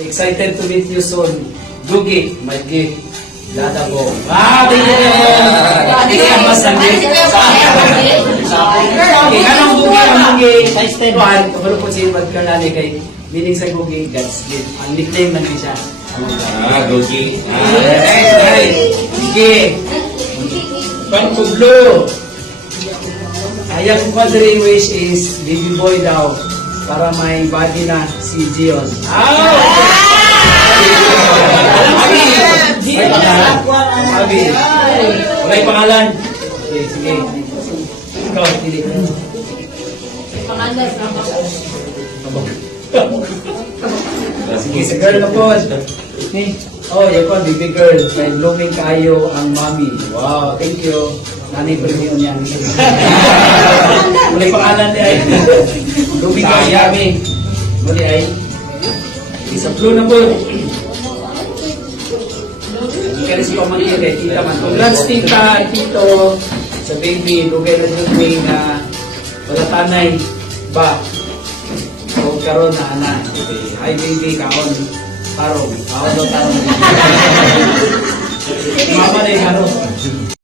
Excited to meet you soon. Dugi, my gift. Dada ko. Thank you. Mas lagi. Kanang Dugi, ang Dugi. Tuhan, kabalo po siya magkalali kay meaning sa Dugi, God's gift. Ang nickname man din siya. Dugi. Dugi. Pangkublo. Ayang quadri wish is baby boy daw para may body na si Gion. Abi. May pangalan. Okay, sige. Ikaw, pili. Pangalan. Sige, sa girl na po. Oh, yan po, baby girl. May blooming kayo ang mommy. Wow, thank you. Nanay premium yan. Muli pangalan niya ay blooming kayo yami. Muli ay isa blue na po. Kaya si pamangkin kay tita man. Congrats tita, tito, sa baby. Lugay na blooming na wala tanay ba? O karon na anak. Okay. Hi baby, kaon. Tarong. Kaon daw tarong. Mama na yung tarong.